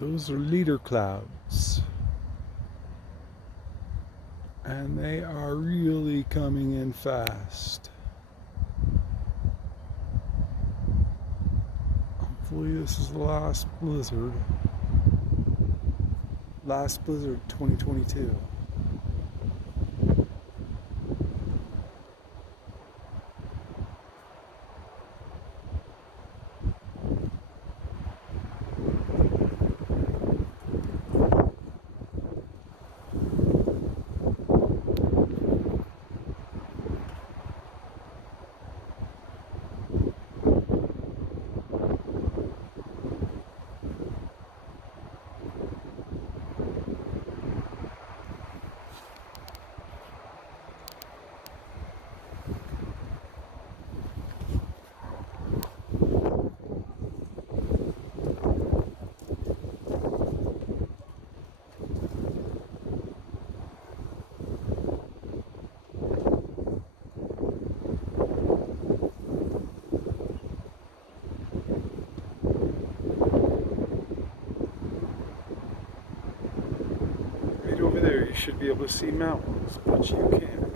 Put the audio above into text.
Those are leader clouds. And they are really coming in fast. Hopefully this is the last blizzard. Last blizzard 2022. Right over there you should be able to see mountains, but you can't.